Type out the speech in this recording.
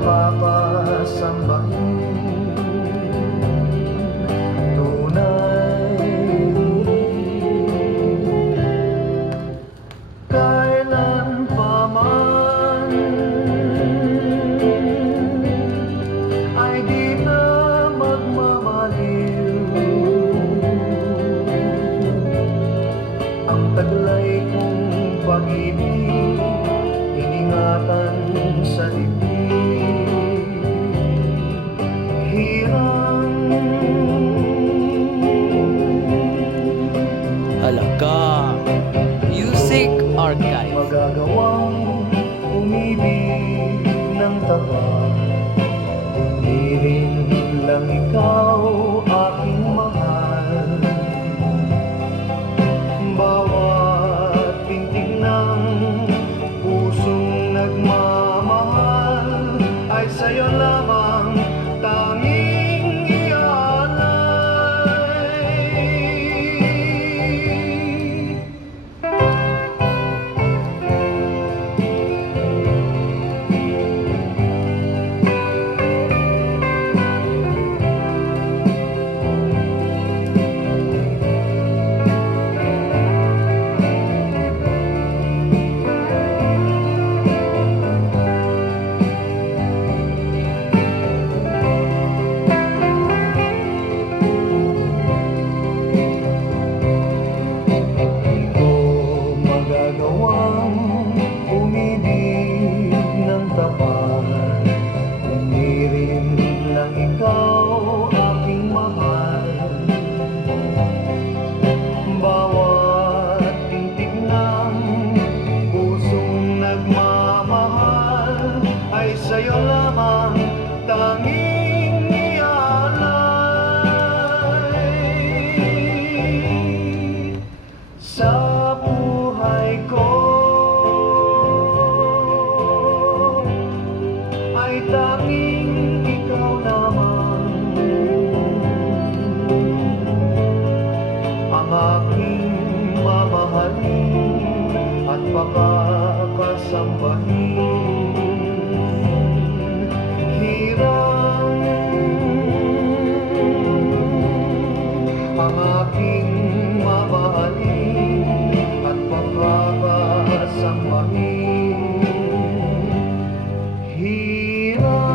papasambahin. Tunay, kailan pa man ay di na magmamaliw ang taglay kong pag-ibig, iningatan sa dibdib. Hirang Halaga Music Archive. magagawang umibig ng tapat, hindi rin lang ikaw aking mahal. Bawat tintig ng pusong nagmamahal ay sa'yo lamang tanging iaalay. Magagawang umibig ng tapat, hindi rin lang ikaw aking mahal. Bawat tintig ng pusong nagmamahal ay sa'yo lamang tanging iaalay. Sa buhay ko ay tanging ikaw naman ang aking mamahalin at pakakasambahin. Hirang ang aking mamahalin at pakakasambahin. Hirang